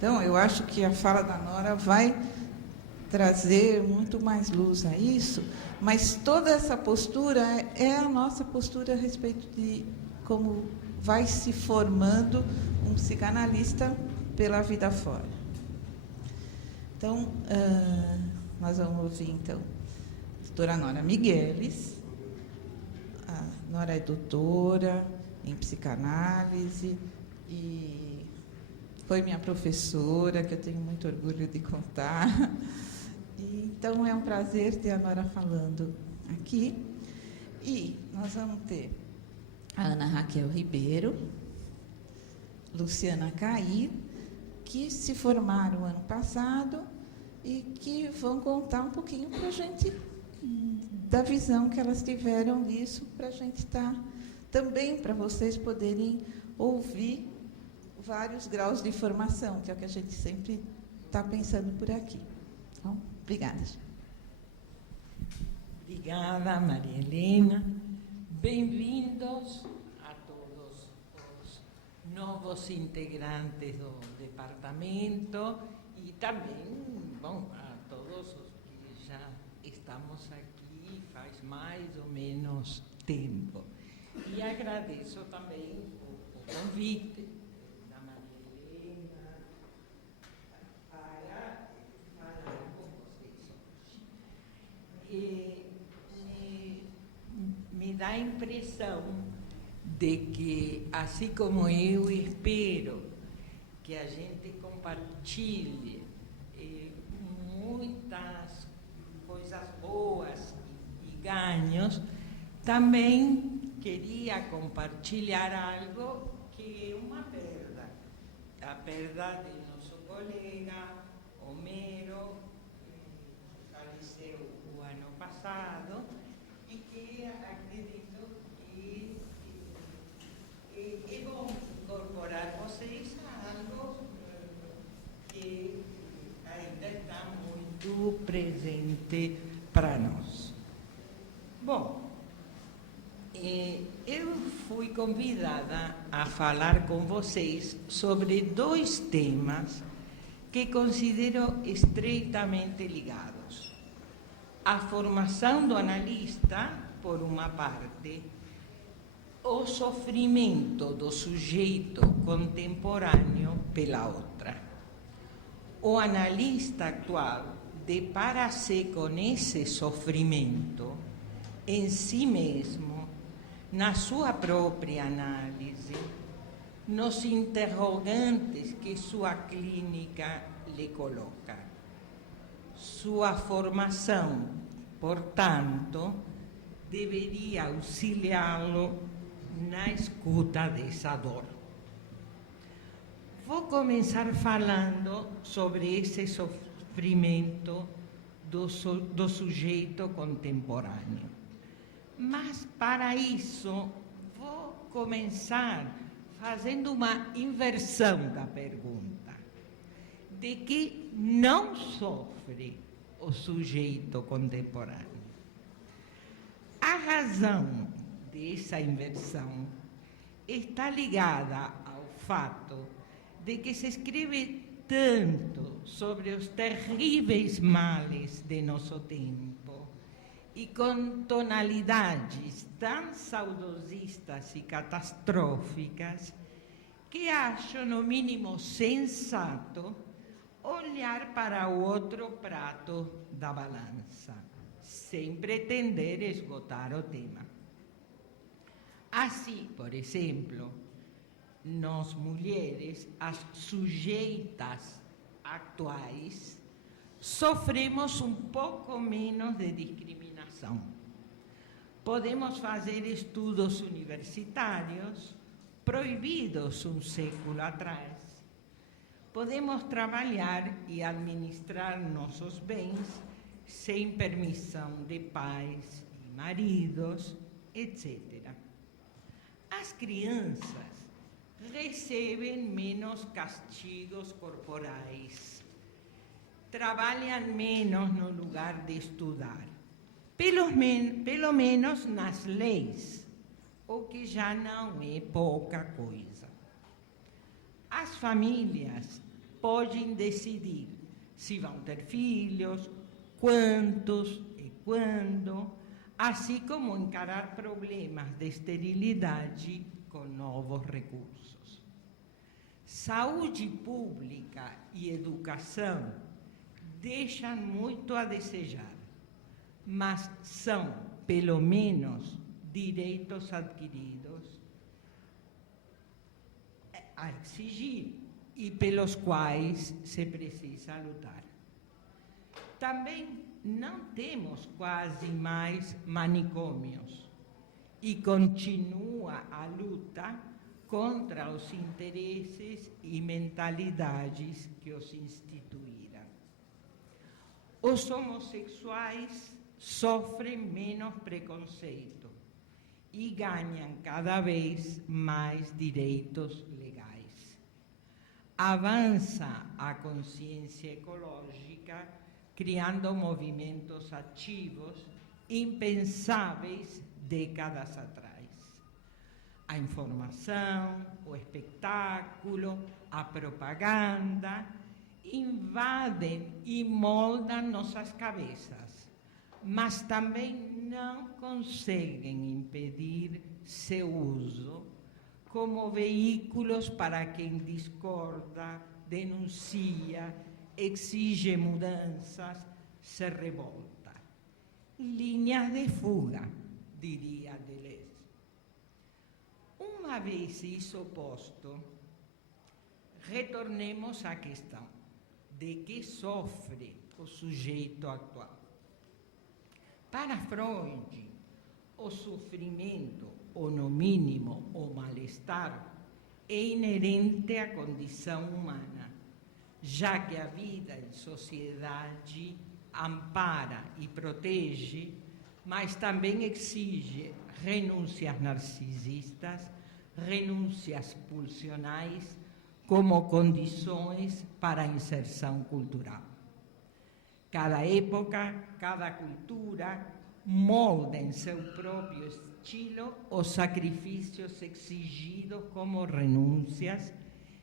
Então, eu acho que a fala da Nora vai trazer muito mais luz a isso, mas toda essa postura é a nossa postura a respeito de como vai se formando um psicanalista pela vida fora. Então, nós vamos ouvir, então, a doutora Nora Migueles. A Nora é doutora em psicanálise e foi minha professora, que eu tenho muito orgulho de contar. E, então, é um prazer ter a Nora falando aqui. E nós vamos ter a Ana Raquel Ribeiro, Luciana Cair, que se formaram ano passado e que vão contar um pouquinho para a gente da visão que elas tiveram disso, para a gente estar também, para vocês poderem ouvir vários graus de formação, que é o que a gente sempre está pensando por aqui. Então, obrigada. Obrigada, Maria Helena. Bem-vindos a todos os novos integrantes do departamento e também, bom, a todos os que já estamos aqui faz mais ou menos tempo. E agradeço também o convite da Maria Helena para falar com vocês hoje. Me dá a impressão de que, assim como eu espero que a gente compartilhe muitas coisas boas e ganhos, também queria compartilhar algo que é uma perda. A perda de nosso colega Homero, que faleceu o ano passado, e que acredito que é bom incorporar vocês a algo que ainda está muito presente para nós. Bom, eu fui convidada a falar com vocês sobre dois temas que considero estreitamente ligados. A formação do analista, por uma parte, o sofrimento do sujeito contemporâneo, pela outra. O analista atual depara-se com esse sofrimento em si mesmo, na sua própria análise, nos interrogantes que sua clínica lhe coloca. Sua formação, portanto, deveria auxiliá-lo na escuta dessa dor. Vou começar falando sobre esse sofrimento do sujeito contemporâneo. Mas, para isso, vou começar fazendo uma inversão da pergunta. De que não sofre o sujeito contemporâneo? A razão dessa inversão está ligada ao fato de que se escreve tanto sobre os terríveis males de nosso tempo e com tonalidades tão saudosistas e catastróficas que acho, no mínimo, sensato olhar para o outro prato da balança, sem pretender esgotar o tema. Assim, por exemplo, nós mulheres, as sujeitas atuais, sofremos um pouco menos de discriminação. Podemos fazer estudos universitários proibidos um século atrás. Podemos trabalhar e administrar nossos bens sem permissão de pais e maridos, etc. As crianças recebem menos castigos corporais, trabalham menos no lugar de estudar, pelo menos nas leis, o que já não é pouca coisa. As famílias podem decidir se vão ter filhos, quantos e quando, assim como encarar problemas de esterilidade com novos recursos. Saúde pública e educação deixam muito a desejar, mas são, pelo menos, direitos adquiridos a exigir e pelos quais se precisa lutar. Também não temos quase mais manicômios e continua a luta contra os interesses e mentalidades que os instituíram. Os homossexuais sofrem menos preconceito e ganham cada vez mais direitos legais. Avança a consciência ecológica, criando movimentos ativos impensáveis décadas atrás. A informação, o espetáculo, a propaganda invadem e moldam nossas cabeças, mas também não conseguem impedir seu uso como veículos para quem discorda, denuncia, exige mudanças, se revolta. Linhas de fuga, diria Deleuze. Uma vez isso posto, retornemos à questão de que sofre o sujeito atual. Para Freud, o sofrimento, ou no mínimo o mal-estar, é inerente à condição humana, já que a vida em sociedade ampara e protege, mas também exige renúncias narcisistas, renúncias pulsionais, como condições para a inserção cultural. Cada época, cada cultura molda em seu próprio estilo os sacrifícios exigidos como renúncias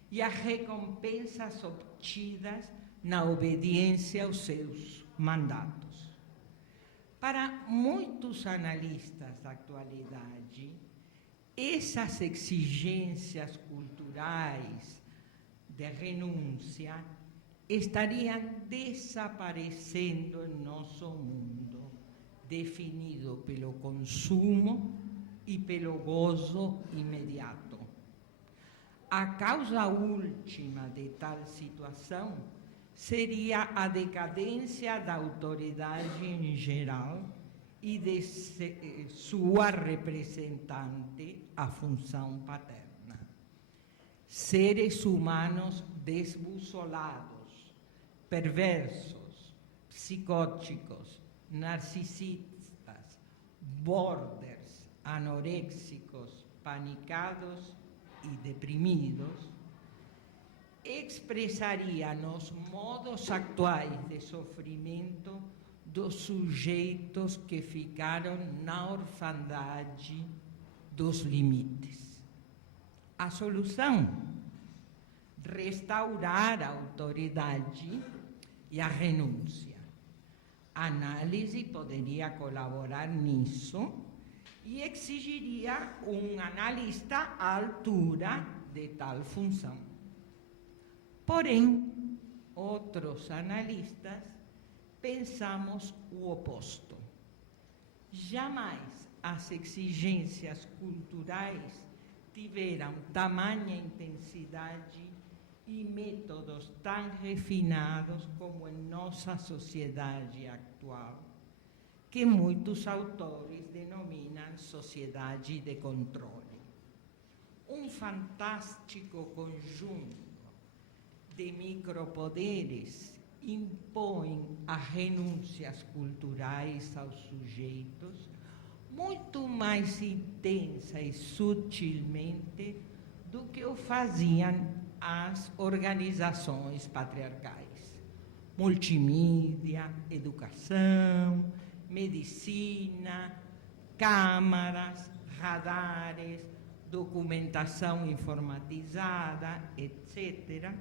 e as recompensas obtidas na obediência aos seus mandatos. Para muitos analistas da atualidade, essas exigências culturais de renúncia estariam desaparecendo em nosso mundo, definido pelo consumo e pelo gozo imediato. A causa última de tal situação seria a decadência da autoridade em geral e de sua representante, a função paterna. Seres humanos desbussolados, perversos, psicóticos, narcisistas, borders, anoréxicos, panicados e deprimidos, expressariam os modos atuais de sofrimento dos sujeitos que ficaram na orfandade dos limites. A solução? Restaurar a autoridade e a renúncia. A análise poderia colaborar nisso e exigiria um analista à altura de tal função. Porém, outros analistas pensamos o oposto. Jamais as exigências culturais tiveram tamanha intensidade e métodos tão refinados como em nossa sociedade atual, que muitos autores denominam sociedade de controle. Um fantástico conjunto de micropoderes impõem as renúncias culturais aos sujeitos muito mais intensa e sutilmente do que o faziam as organizações patriarcais. Multimídia, educação, medicina, câmaras, radares, documentação informatizada, etc.,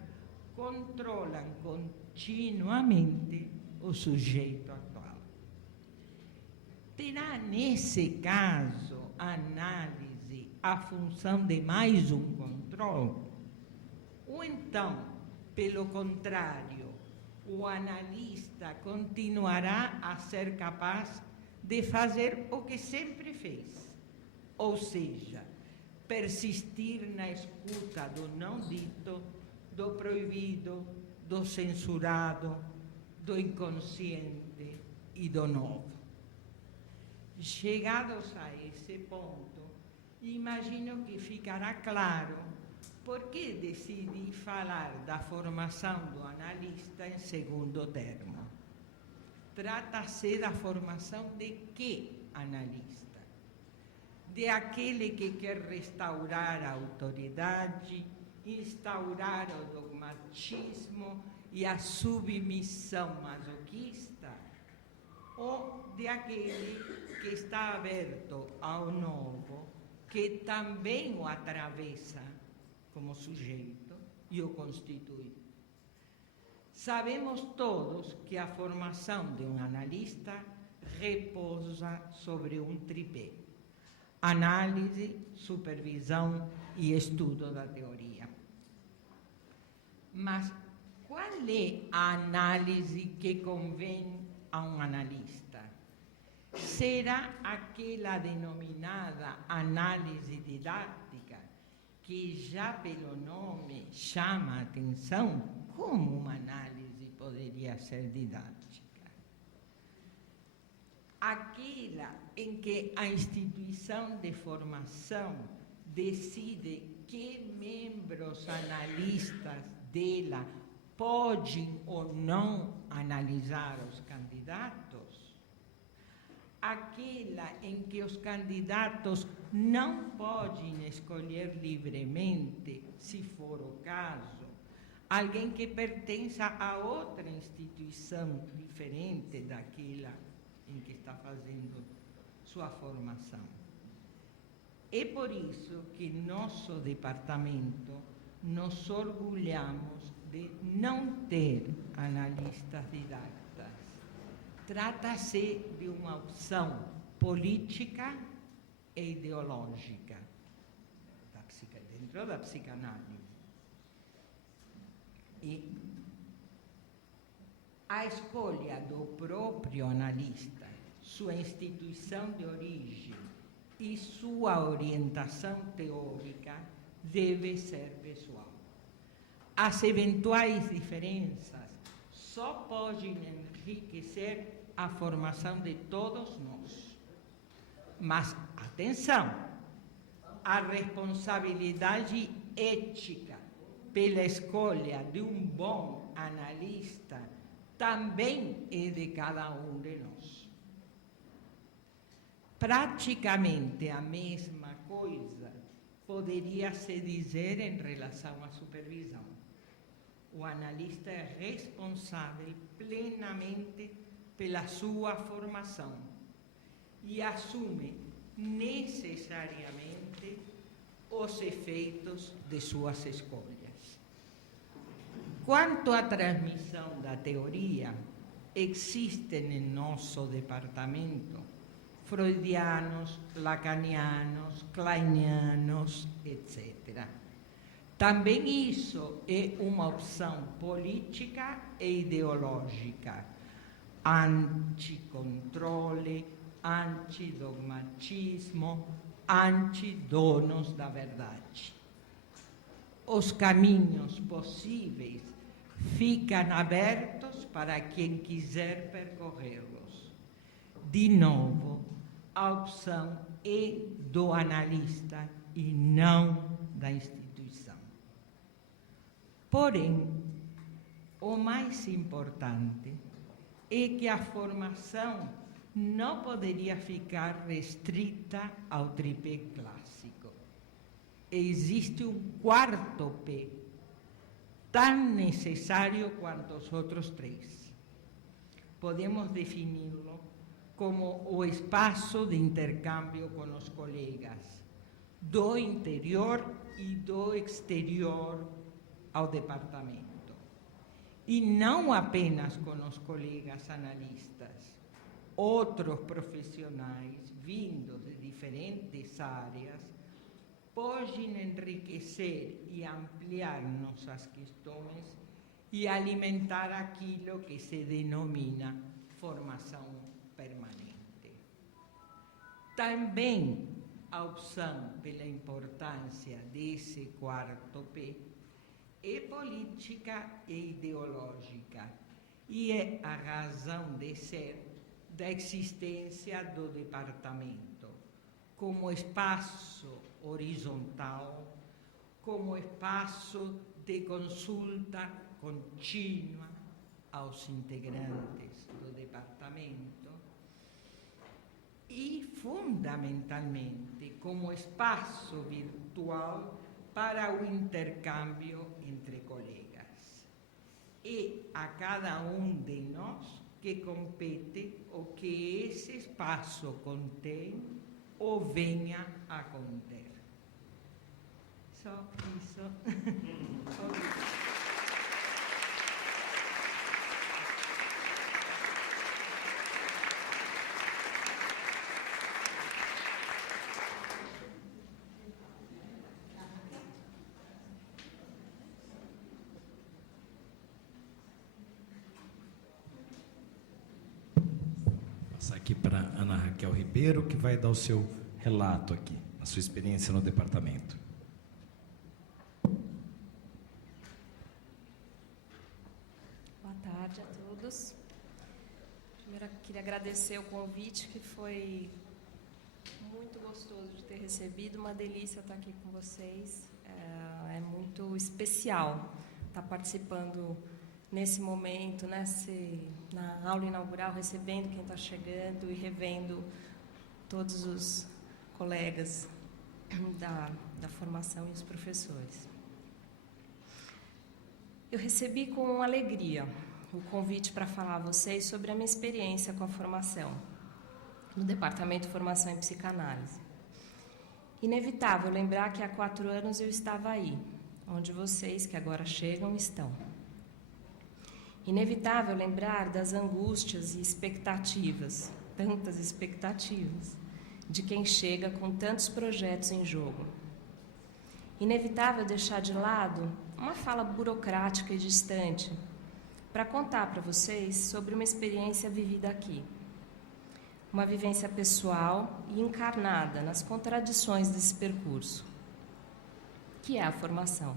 controlam continuamente o sujeito atual. Terá, nesse caso, a análise a função de mais um controle? Ou então, pelo contrário, o analista continuará a ser capaz de fazer o que sempre fez, ou seja, persistir na escuta do não dito, do proibido, do censurado, do inconsciente e do novo. Chegados a esse ponto, imagino que ficará claro por que decidi falar da formação do analista em segundo termo. Trata-se da formação de que analista? De aquele que quer restaurar a autoridade, instaurar o dogmatismo e a submissão masoquista? Ou de aquele que está aberto ao novo, que também o atravessa como sujeito e o constitui? Sabemos todos que a formação de um analista repousa sobre um tripé: análise, supervisão e estudo da teoria. Mas qual é a análise que convém a um analista? Será aquela denominada análise didática, que já pelo nome chama a atenção? Como uma análise poderia ser didática? Aquela em que a instituição de formação decide que membros analistas dela podem ou não analisar os candidatos? Aquela em que os candidatos não podem escolher livremente, se for o caso, alguém que pertença a outra instituição diferente daquela em que está fazendo sua formação. É por isso que nosso departamento nos orgulhamos de não ter analistas didáticos. Trata-se de uma opção política e ideológica dentro da psicanálise. E a escolha do próprio analista, sua instituição de origem e sua orientação teórica deve ser pessoal. As eventuais diferenças só podem enriquecer a formação de todos nós. Mas, atenção, a responsabilidade ética pela escolha de um bom analista também é de cada um de nós. Praticamente a mesma coisa poderia se dizer em relação à supervisão. O analista é responsável plenamente pela sua formação e assume necessariamente os efeitos de suas escolhas. Quanto à transmissão da teoria, existem em nosso departamento freudianos, lacanianos, kleinianos, etc. Também isso é uma opção política e ideológica, anticontrole, antidogmatismo, antidonos da verdade. Os caminhos possíveis ficam abertos para quem quiser percorrê-los. De novo, a opção é do analista e não da instituição. Porém, o mais importante é que a formação não poderia ficar restrita ao tripé clássico. Existe um quarto P, tão necessário quanto os outros três. Podemos defini-lo como o espaço de intercâmbio com os colegas, do interior e do exterior ao departamento. e não apenas com os colegas analistas. Outros profissionais, vindos de diferentes áreas, podem enriquecer e ampliar nossas questões e alimentar aquilo que se denomina formação permanente. Também a opção pela importância desse quarto P é política e ideológica e é a razão de ser da existência do departamento como espaço horizontal, como espaço de consulta contínua aos integrantes do departamento e, fundamentalmente, como espaço virtual para o intercâmbio entre colegas. E a cada um de nós que compete o que esse espaço contém ou venha a conter. Só isso. Passar aqui para Ana Raquel Ribeiro, que vai dar o seu relato aqui, a sua experiência no departamento. Boa tarde a todos. Primeiro, queria agradecer o convite, que foi muito gostoso de ter recebido, uma delícia estar aqui com vocês. É muito especial estar participando nesse momento, na aula inaugural, recebendo quem está chegando e revendo todos os colegas da formação e os professores. Eu recebi com alegria o convite para falar a vocês sobre a minha experiência com a formação no Departamento de Formação em Psicanálise. Inevitável lembrar que há 4 anos eu estava aí, onde vocês, que agora chegam, estão. Inevitável lembrar das angústias e expectativas, tantas expectativas, de quem chega com tantos projetos em jogo. Inevitável deixar de lado uma fala burocrática e distante para contar para vocês sobre uma experiência vivida aqui. Uma vivência pessoal e encarnada nas contradições desse percurso, que é a formação.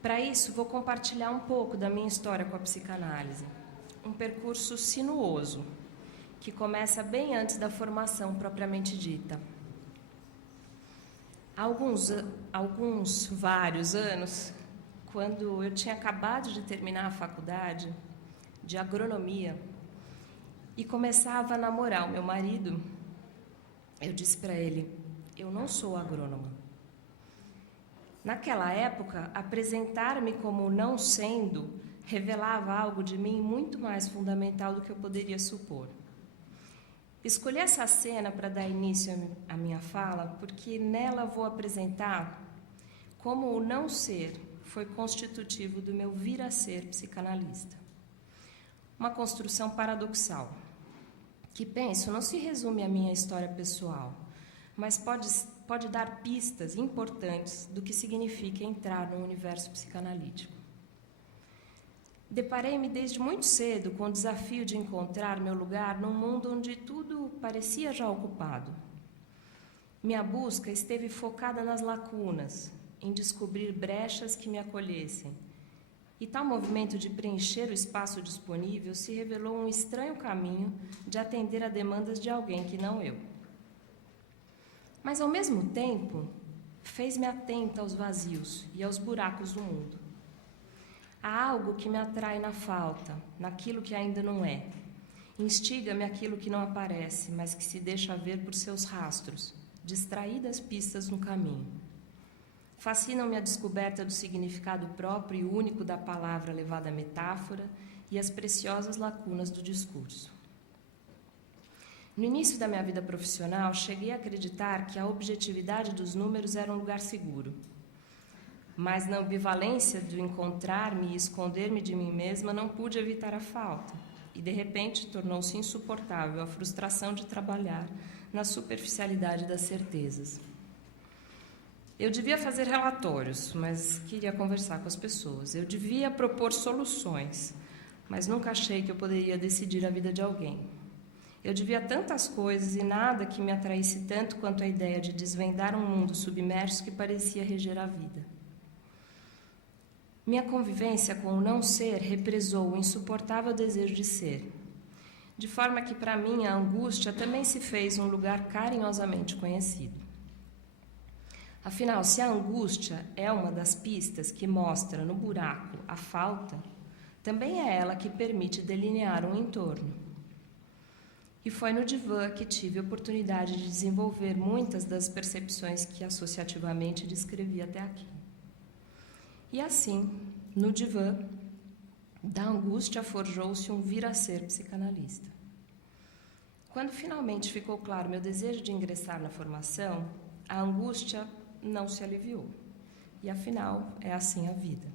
Para isso, vou compartilhar um pouco da minha história com a psicanálise. Um percurso sinuoso, que começa bem antes da formação propriamente dita. Há vários anos, quando eu tinha acabado de terminar a faculdade de agronomia e começava a namorar o meu marido, eu disse para ele: eu não sou agrônoma. Naquela época, apresentar-me como não sendo revelava algo de mim muito mais fundamental do que eu poderia supor. Escolhi essa cena para dar início à minha fala, porque nela vou apresentar como o não ser foi constitutivo do meu vir a ser psicanalista. Uma construção paradoxal, que penso não se resume à minha história pessoal, mas pode dar pistas importantes do que significa entrar no universo psicanalítico. Deparei-me desde muito cedo com o desafio de encontrar meu lugar num mundo onde tudo parecia já ocupado. Minha busca esteve focada nas lacunas, em descobrir brechas que me acolhessem. E tal movimento de preencher o espaço disponível se revelou um estranho caminho de atender a demandas de alguém que não eu. Mas, ao mesmo tempo, fez-me atenta aos vazios e aos buracos do mundo. Há algo que me atrai na falta, naquilo que ainda não é. Instiga-me aquilo que não aparece, mas que se deixa ver por seus rastros, distraídas pistas no caminho. Fascina-me a descoberta do significado próprio e único da palavra levada à metáfora e as preciosas lacunas do discurso. No início da minha vida profissional, cheguei a acreditar que a objetividade dos números era um lugar seguro. mas na ambivalência do encontrar-me e esconder-me de mim mesma, não pude evitar a falta. E, de repente, tornou-se insuportável a frustração de trabalhar na superficialidade das certezas. Eu devia fazer relatórios, mas queria conversar com as pessoas. Eu devia propor soluções, mas nunca achei que eu poderia decidir a vida de alguém. Eu devia tantas coisas e nada que me atraísse tanto quanto a ideia de desvendar um mundo submerso que parecia reger a vida. Minha convivência com o não ser represou o insuportável desejo de ser, de forma que, para mim, a angústia também se fez um lugar carinhosamente conhecido. Afinal, se a angústia é uma das pistas que mostra no buraco a falta, também é ela que permite delinear um entorno. E foi no divã que tive a oportunidade de desenvolver muitas das percepções que associativamente descrevi até aqui. E assim, no divã, da angústia forjou-se um vir a ser psicanalista. Quando finalmente ficou claro meu desejo de ingressar na formação, a angústia não se aliviou. E, afinal, é assim a vida.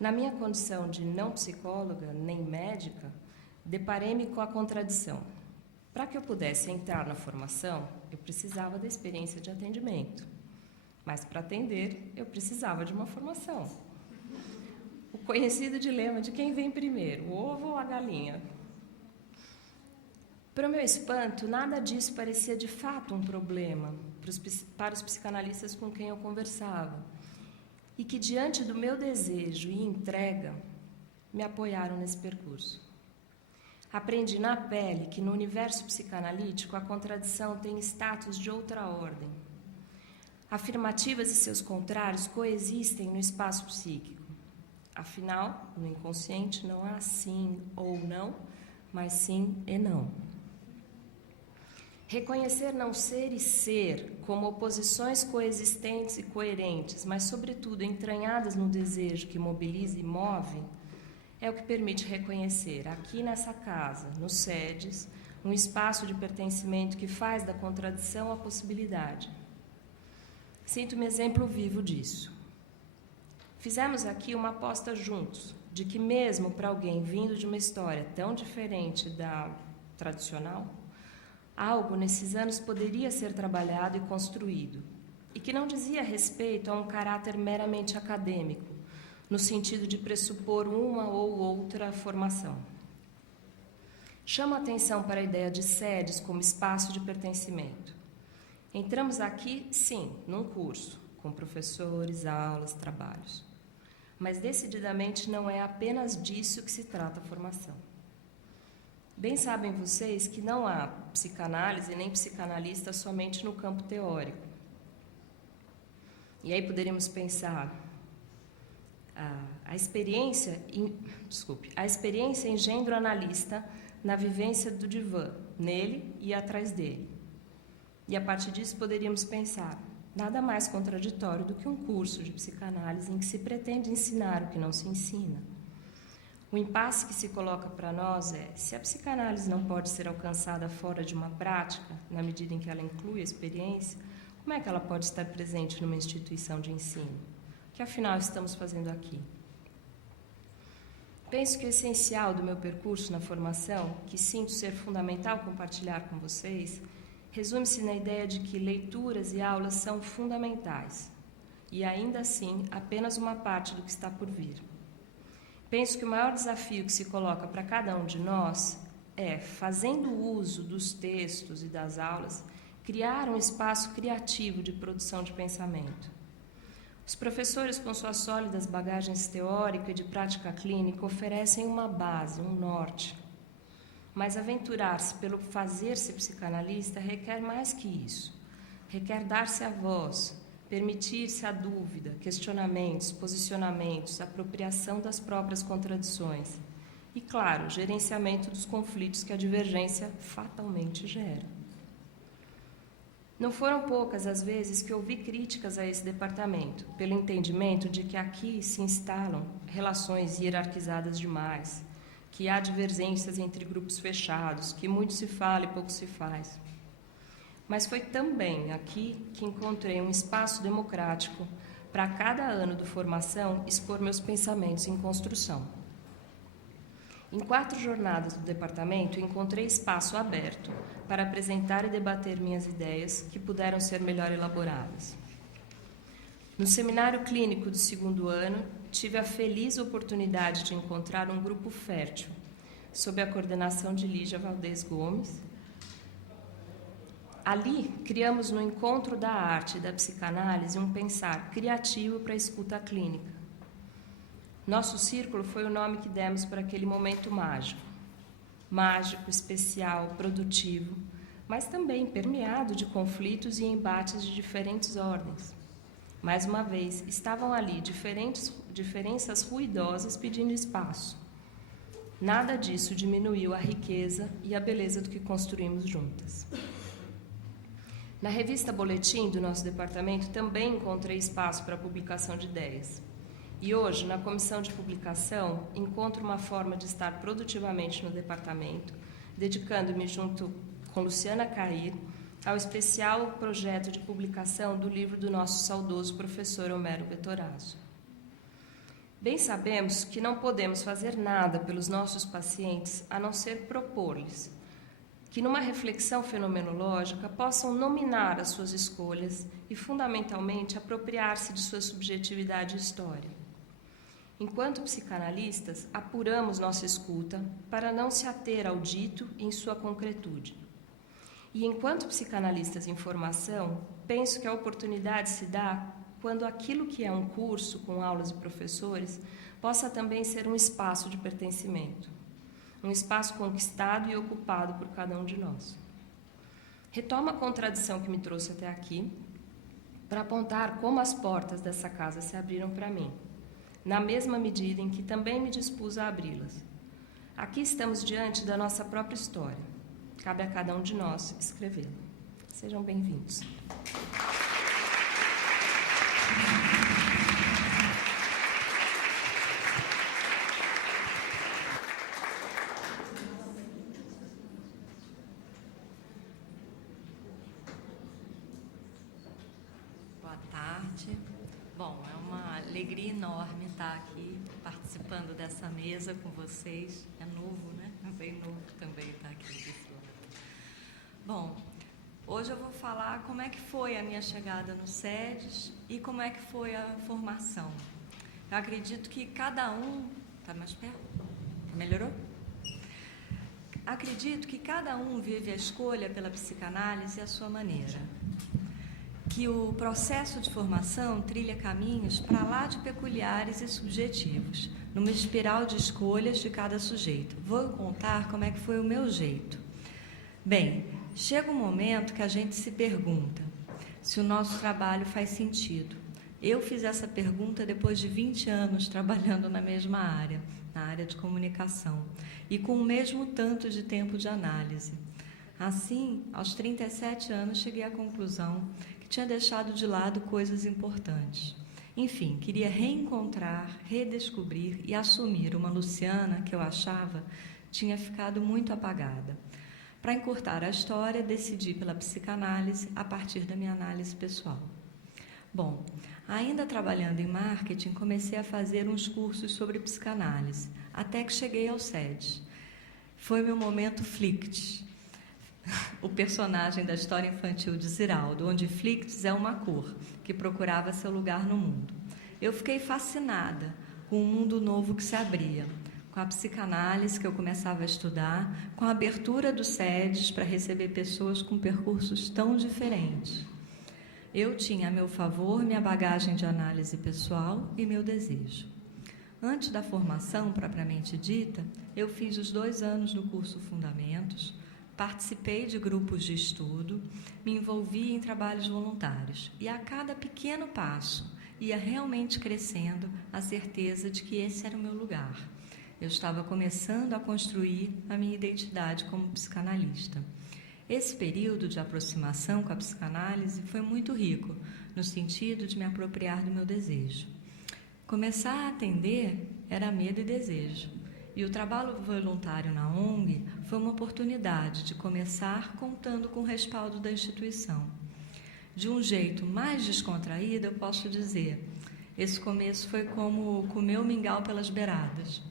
Na minha condição de não psicóloga nem médica, deparei-me com a contradição. Para que eu pudesse entrar na formação, eu precisava da experiência de atendimento. Mas, para atender, eu precisava de uma formação. O conhecido dilema de quem vem primeiro, o ovo ou a galinha? Para o meu espanto, nada disso parecia de fato um problema para os psicanalistas com quem eu conversava, e que, diante do meu desejo e entrega, me apoiaram nesse percurso. Aprendi na pele que no universo psicanalítico a contradição tem status de outra ordem. Afirmativas e seus contrários coexistem no espaço psíquico. Afinal, no inconsciente não há sim ou não, mas sim e não. Reconhecer não ser e ser como oposições coexistentes e coerentes, mas, sobretudo, entranhadas no desejo que mobiliza e move, é o que permite reconhecer, aqui nessa casa, nos SEDES, um espaço de pertencimento que faz da contradição a possibilidade. Sinto-me exemplo vivo disso. Fizemos aqui uma aposta juntos, de que mesmo para alguém vindo de uma história tão diferente da tradicional, algo nesses anos poderia ser trabalhado e construído, e que não dizia respeito a um caráter meramente acadêmico, no sentido de pressupor uma ou outra formação. Chamo a atenção para a ideia de SEDES como espaço de pertencimento. Entramos aqui, sim, num curso, com professores, aulas, trabalhos. Mas, decididamente, não é apenas disso que se trata a formação. Bem sabem vocês que não há psicanálise nem psicanalista somente no campo teórico. E aí poderíamos pensar, a experiência engendra o analista na vivência do divã, nele e atrás dele. E a partir disso poderíamos pensar, nada mais contraditório do que um curso de psicanálise em que se pretende ensinar o que não se ensina. O impasse que se coloca para nós é, se a psicanálise não pode ser alcançada fora de uma prática, na medida em que ela inclui a experiência, como é que ela pode estar presente numa instituição de ensino? O que, afinal, estamos fazendo aqui? Penso que o essencial do meu percurso na formação, que sinto ser fundamental compartilhar com vocês, resume-se na ideia de que leituras e aulas são fundamentais, e ainda assim apenas uma parte do que está por vir. Penso que o maior desafio que se coloca para cada um de nós é, fazendo uso dos textos e das aulas, criar um espaço criativo de produção de pensamento. Os professores, com suas sólidas bagagens teórica e de prática clínica, oferecem uma base, um norte. Mas aventurar-se pelo fazer-se psicanalista requer mais que isso. Requer dar-se a voz, permitir-se a dúvida, questionamentos, posicionamentos, apropriação das próprias contradições e, claro, gerenciamento dos conflitos que a divergência fatalmente gera. Não foram poucas as vezes que ouvi críticas a esse departamento, pelo entendimento de que aqui se instalam relações hierarquizadas demais, que há divergências entre grupos fechados, que muito se fala e pouco se faz. Mas foi também aqui que encontrei um espaço democrático para cada ano de formação expor meus pensamentos em construção. Em 4 jornadas do departamento, encontrei espaço aberto para apresentar e debater minhas ideias que puderam ser melhor elaboradas. No seminário clínico do 2º ano, tive a feliz oportunidade de encontrar um grupo fértil, sob a coordenação de Lígia Valdez Gomes. Ali, criamos no encontro da arte e da psicanálise um pensar criativo para a escuta clínica. Nosso círculo foi o nome que demos para aquele momento mágico. Mágico, especial, produtivo, mas também permeado de conflitos e embates de diferentes ordens. Mais uma vez, estavam ali diferenças ruidosas pedindo espaço. Nada disso diminuiu a riqueza e a beleza do que construímos juntas. Na revista Boletim do nosso departamento também encontrei espaço para a publicação de ideias. E hoje, na comissão de publicação, encontro uma forma de estar produtivamente no departamento, dedicando-me junto com Luciana Cair ao especial projeto de publicação do livro do nosso saudoso professor Homero Pettorazzo. Bem sabemos que não podemos fazer nada pelos nossos pacientes a não ser propor-lhes que, numa reflexão fenomenológica, possam nominar as suas escolhas e, fundamentalmente, apropriar-se de sua subjetividade e história. Enquanto psicanalistas, apuramos nossa escuta para não se ater ao dito em sua concretude. E, enquanto psicanalistas em formação, penso que a oportunidade se dá quando aquilo que é um curso com aulas e professores possa também ser um espaço de pertencimento, um espaço conquistado e ocupado por cada um de nós. Retomo a contradição que me trouxe até aqui para apontar como as portas dessa casa se abriram para mim, na mesma medida em que também me dispus a abri-las. Aqui estamos diante da nossa própria história. Cabe a cada um de nós escrevê-la. Sejam bem-vindos. Boa tarde. Bom, é uma alegria enorme estar aqui participando dessa mesa com vocês. É novo, né? É bem novo também estar aqui desse lado. Bom, hoje eu vou falar como é que foi a minha chegada no SEDES e como é que foi a formação. Eu acredito que cada um... Está mais perto? Melhorou? Acredito que cada um vive a escolha pela psicanálise à sua maneira. Que o processo de formação trilha caminhos para lá de peculiares e subjetivos, numa espiral de escolhas de cada sujeito. Vou contar como é que foi o meu jeito. Bem, chega um momento que a gente se pergunta se o nosso trabalho faz sentido. Eu fiz essa pergunta depois de 20 anos trabalhando na mesma área, na área de comunicação, e com o mesmo tanto de tempo de análise. Assim, aos 37 anos, cheguei à conclusão que tinha deixado de lado coisas importantes. Enfim, queria reencontrar, redescobrir e assumir uma Luciana que eu achava tinha ficado muito apagada. Para encurtar a história, decidi pela psicanálise a partir da minha análise pessoal. Bom, ainda trabalhando em marketing, comecei a fazer uns cursos sobre psicanálise, até que cheguei ao SEDES. Foi meu momento Flicts, o personagem da história infantil de Ziraldo, onde Flicts é uma cor que procurava seu lugar no mundo. Eu fiquei fascinada com o mundo novo que se abria, com a psicanálise que eu começava a estudar, com a abertura do SEDES para receber pessoas com percursos tão diferentes. Eu tinha a meu favor minha bagagem de análise pessoal e meu desejo. Antes da formação propriamente dita, eu fiz os 2 anos no curso Fundamentos, participei de grupos de estudo, me envolvi em trabalhos voluntários e a cada pequeno passo ia realmente crescendo a certeza de que esse era o meu lugar. Eu estava começando a construir a minha identidade como psicanalista. Esse período de aproximação com a psicanálise foi muito rico, no sentido de me apropriar do meu desejo. Começar a atender era medo e desejo. E o trabalho voluntário na ONG foi uma oportunidade de começar contando com o respaldo da instituição. De um jeito mais descontraído, eu posso dizer, Esse começo foi como comer o mingau pelas beiradas.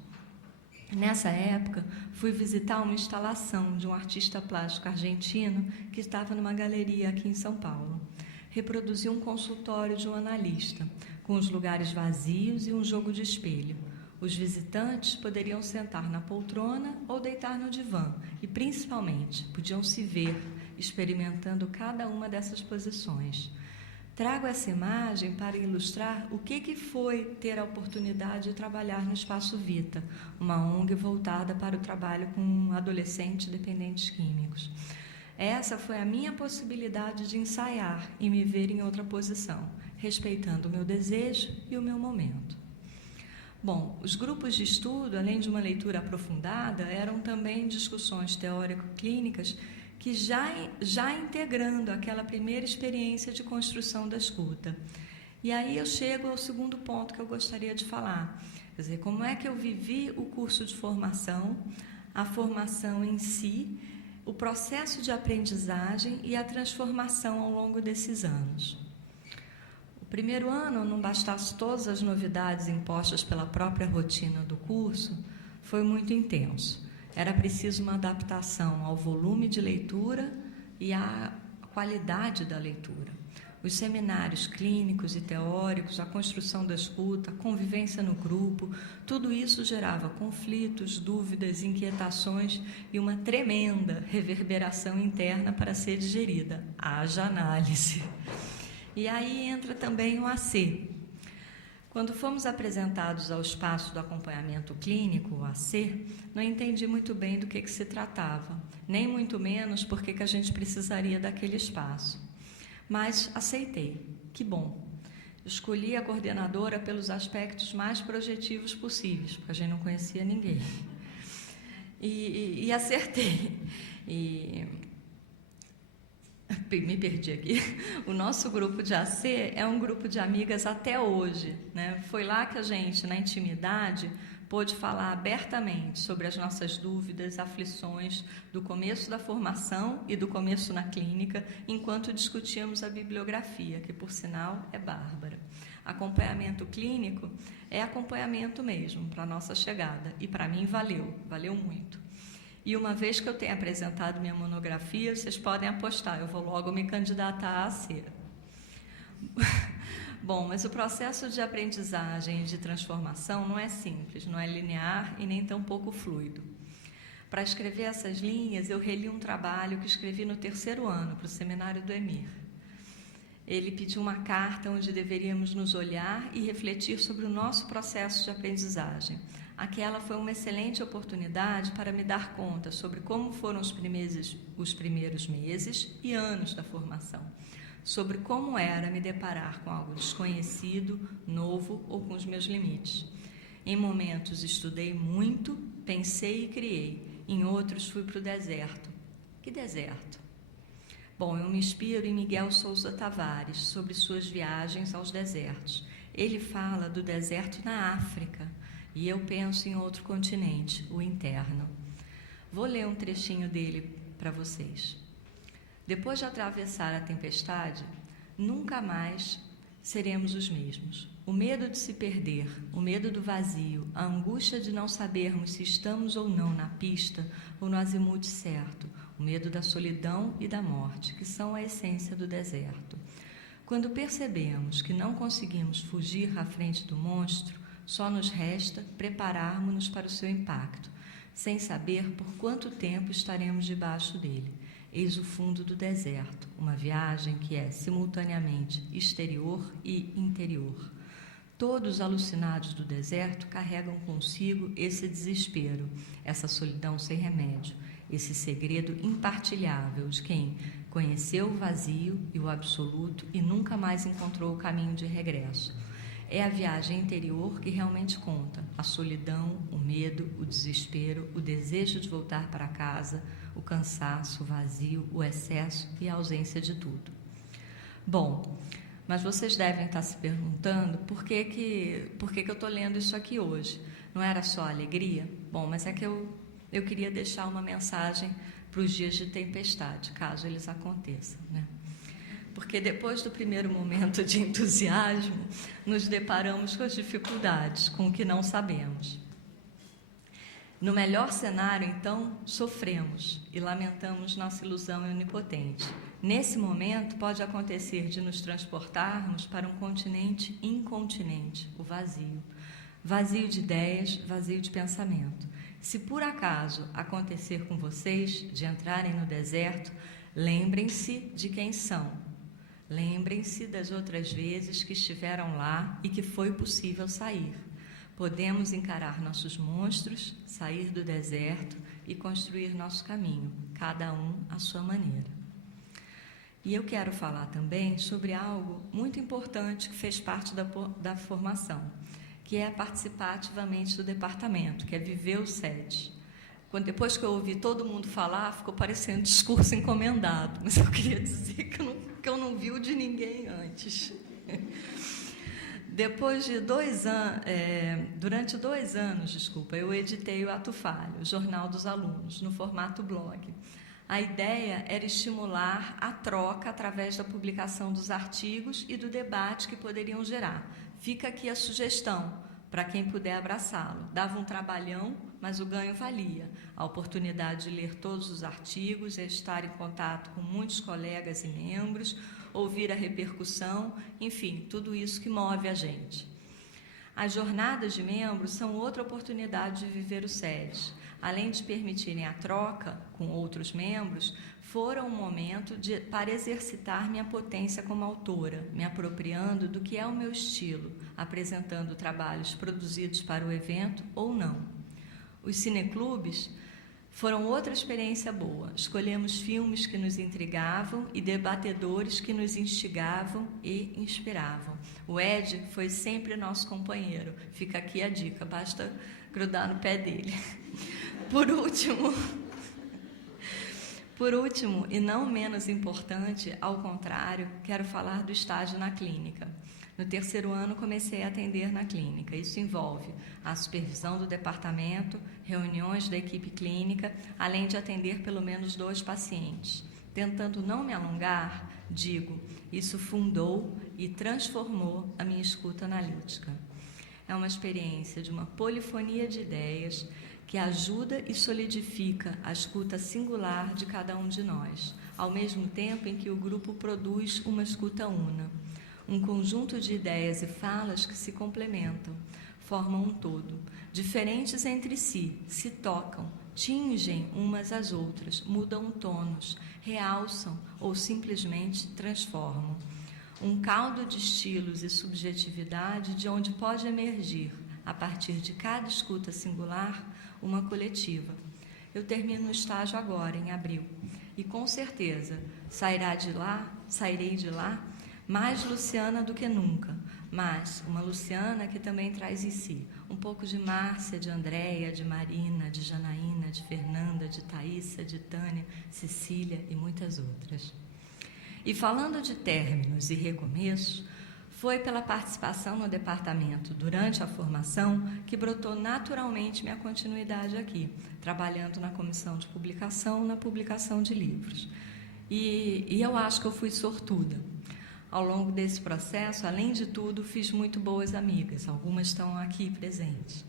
Nessa época, fui visitar uma instalação de um artista plástico argentino que estava numa galeria aqui em São Paulo. Reproduzi um consultório de um analista, com os lugares vazios e um jogo de espelho. Os visitantes poderiam sentar na poltrona ou deitar no divã e, principalmente, podiam se ver experimentando cada uma dessas posições. Trago essa imagem para ilustrar o que foi ter a oportunidade de trabalhar no Espaço Vita, uma ONG voltada para o trabalho com adolescentes dependentes químicos. Essa foi a minha possibilidade de ensaiar e me ver em outra posição, respeitando o meu desejo e o meu momento. Bom, os grupos de estudo, além de uma leitura aprofundada, eram também discussões teórico-clínicas que já integrando aquela primeira experiência de construção da escuta. E aí eu chego ao segundo ponto que eu gostaria de falar. Quer dizer, como é que eu vivi o curso de formação, a formação em si, o processo de aprendizagem e a transformação ao longo desses anos. O primeiro ano, não bastasse todas as novidades impostas pela própria rotina do curso, foi muito intenso. Era preciso uma adaptação ao volume de leitura e à qualidade da leitura. Os seminários clínicos e teóricos, a construção da escuta, a convivência no grupo, tudo isso gerava conflitos, dúvidas, inquietações e uma tremenda reverberação interna para ser digerida. Haja análise. E aí entra também o AC. Quando fomos apresentados ao espaço do acompanhamento clínico, o AC, não entendi muito bem do que se tratava, nem muito menos por que a gente precisaria daquele espaço. Mas aceitei. Que bom. Escolhi a coordenadora pelos aspectos mais projetivos possíveis, porque a gente não conhecia ninguém. E acertei. Me perdi aqui. O nosso grupo de AC é um grupo de amigas até hoje, né? Foi lá que a gente, na intimidade, pôde falar abertamente sobre as nossas dúvidas, aflições do começo da formação e do começo na clínica, enquanto discutíamos a bibliografia, que, por sinal, é bárbara. Acompanhamento clínico é acompanhamento mesmo para a nossa chegada, e para mim valeu muito. E uma vez que eu tenho apresentado minha monografia, vocês podem apostar, eu vou logo me candidatar a ser. Bom, mas o processo de aprendizagem e de transformação não é simples, não é linear e nem tampouco fluido. Para escrever essas linhas, eu reli um trabalho que escrevi no 3º ano, para o seminário do Emir. Ele pediu uma carta onde deveríamos nos olhar e refletir sobre o nosso processo de aprendizagem. Aquela foi uma excelente oportunidade para me dar conta sobre como foram os primeiros meses e anos da formação, sobre como era me deparar com algo desconhecido, novo ou com os meus limites. Em momentos estudei muito, pensei e criei, em outros fui para o deserto. Que deserto? Bom, eu me inspiro em Miguel Sousa Tavares, sobre suas viagens aos desertos. Ele fala do deserto na África, e eu penso em outro continente, o interno. Vou ler um trechinho dele para vocês. Depois de atravessar a tempestade, nunca mais seremos os mesmos. O medo de se perder, o medo do vazio, a angústia de não sabermos se estamos ou não na pista ou no azimuth certo, o medo da solidão e da morte, que são a essência do deserto. Quando percebemos que não conseguimos fugir à frente do monstro, só nos resta prepararmos-nos para o seu impacto, sem saber por quanto tempo estaremos debaixo dele. Eis o fundo do deserto, uma viagem que é simultaneamente exterior e interior. Todos os alucinados do deserto carregam consigo esse desespero, essa solidão sem remédio, esse segredo impartilhável de quem conheceu o vazio e o absoluto e nunca mais encontrou o caminho de regresso. É a viagem interior que realmente conta, a solidão, o medo, o desespero, o desejo de voltar para casa, o cansaço, o vazio, o excesso e a ausência de tudo. Bom, mas vocês devem estar se perguntando por que eu estou lendo isso aqui hoje. Não era só alegria? Bom, mas é que eu queria deixar uma mensagem para os dias de tempestade, caso eles aconteçam, né? porque depois do primeiro momento de entusiasmo, nos deparamos com as dificuldades, com o que não sabemos. No melhor cenário, então, sofremos e lamentamos nossa ilusão onipotente. Nesse momento, pode acontecer de nos transportarmos para um continente incontinente, o vazio. Vazio de ideias, vazio de pensamento. Se por acaso acontecer com vocês de entrarem no deserto, lembrem-se de quem são. Lembrem-se das outras vezes que estiveram lá e que foi possível sair. Podemos encarar nossos monstros, sair do deserto e construir nosso caminho, cada um à sua maneira. E eu quero falar também sobre algo muito importante que fez parte da formação, que é participar ativamente do departamento, que é viver o SED. Depois que eu ouvi todo mundo falar, ficou parecendo discurso encomendado, mas eu queria dizer que eu não vi o de ninguém antes. Depois de durante 2 anos, eu editei o Ato Falho, o Jornal dos Alunos, no formato blog. A ideia era estimular a troca através da publicação dos artigos e do debate que poderiam gerar. Fica aqui a sugestão, para quem puder abraçá-lo. Dava um trabalhão, mas o ganho valia. A oportunidade de ler todos os artigos, estar em contato com muitos colegas e membros, ouvir a repercussão, enfim, tudo isso que move a gente. As jornadas de membros são outra oportunidade de viver o SED. Além de permitirem a troca com outros membros, foram um momento para exercitar minha potência como autora, me apropriando do que é o meu estilo, apresentando trabalhos produzidos para o evento ou não. Os cineclubes foram outra experiência boa. Escolhemos filmes que nos intrigavam e debatedores que nos instigavam e inspiravam. O Ed foi sempre nosso companheiro. Fica aqui a dica, basta grudar no pé dele. Por último, e não menos importante, ao contrário, quero falar do estágio na clínica. No 3º ano, comecei a atender na clínica. Isso envolve a supervisão do departamento, reuniões da equipe clínica, além de atender pelo menos 2 pacientes. Tentando não me alongar, digo, isso fundou e transformou a minha escuta analítica. É uma experiência de uma polifonia de ideias que ajuda e solidifica a escuta singular de cada um de nós, ao mesmo tempo em que o grupo produz uma escuta una. Um conjunto de ideias e falas que se complementam, formam um todo, diferentes entre si, se tocam, tingem umas às outras, mudam tonos, realçam ou simplesmente transformam. Um caldo de estilos e subjetividade de onde pode emergir, a partir de cada escuta singular, uma coletiva. Eu termino o estágio agora, em abril, e com certeza sairei de lá mais Luciana do que nunca, mas uma Luciana que também traz em si um pouco de Márcia, de Andréia, de Marina, de Janaína, de Fernanda, de Thaísa, de Tânia, Cecília e muitas outras. E falando de términos e recomeços, foi pela participação no departamento durante a formação que brotou naturalmente minha continuidade aqui, trabalhando na comissão de publicação, na publicação de livros. E eu acho que eu fui sortuda. Ao longo desse processo, além de tudo, fiz muito boas amigas, algumas estão aqui presentes.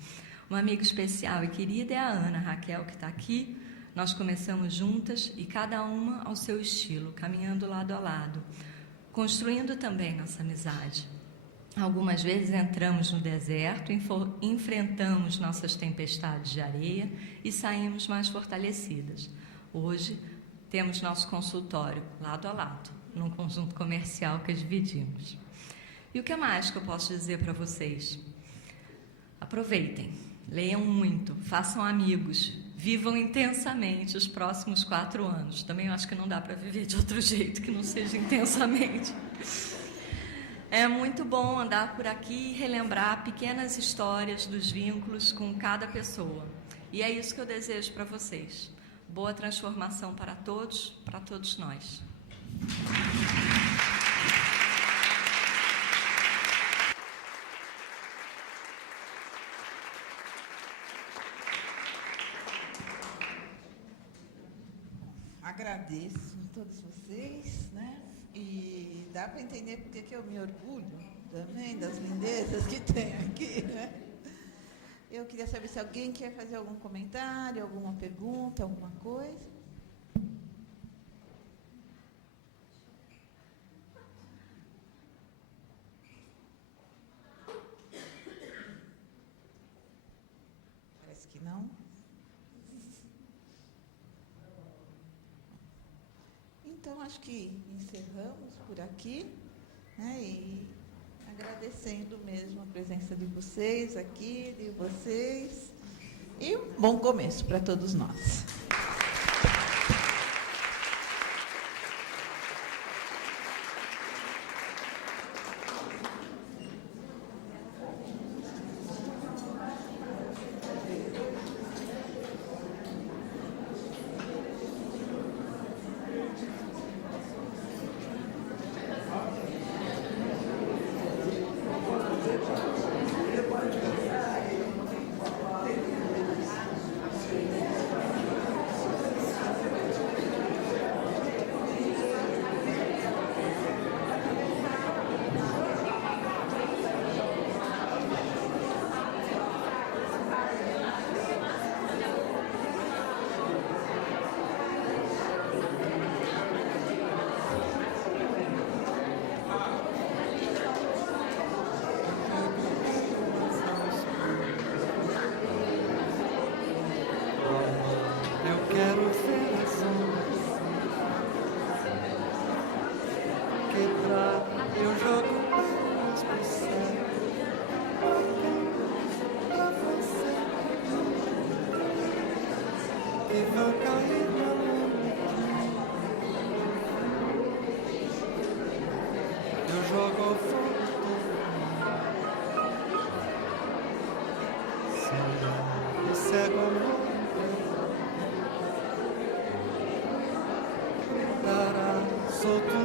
Uma amiga especial e querida é a Ana Raquel, que está aqui. Nós começamos juntas e cada uma ao seu estilo, caminhando lado a lado, construindo também nossa amizade. Algumas vezes entramos no deserto, enfrentamos nossas tempestades de areia e saímos mais fortalecidas. Hoje, temos nosso consultório lado a lado, num conjunto comercial que dividimos. E o que mais que eu posso dizer para vocês? Aproveitem, leiam muito, façam amigos, vivam intensamente os próximos 4 anos. Também eu acho que não dá para viver de outro jeito que não seja intensamente. É muito bom andar por aqui e relembrar pequenas histórias dos vínculos com cada pessoa. E é isso que eu desejo para vocês. Boa transformação para todos nós. Agradeço a todos vocês, né? E dá para entender porque que eu me orgulho também das lindezas que tem aqui, né? Eu queria saber se alguém quer fazer algum comentário, alguma pergunta, alguma coisa. Parece que não. Então, acho que encerramos por aqui, né? E agradecendo mesmo a presença de vocês aqui, de vocês. E um bom começo para todos nós. Solto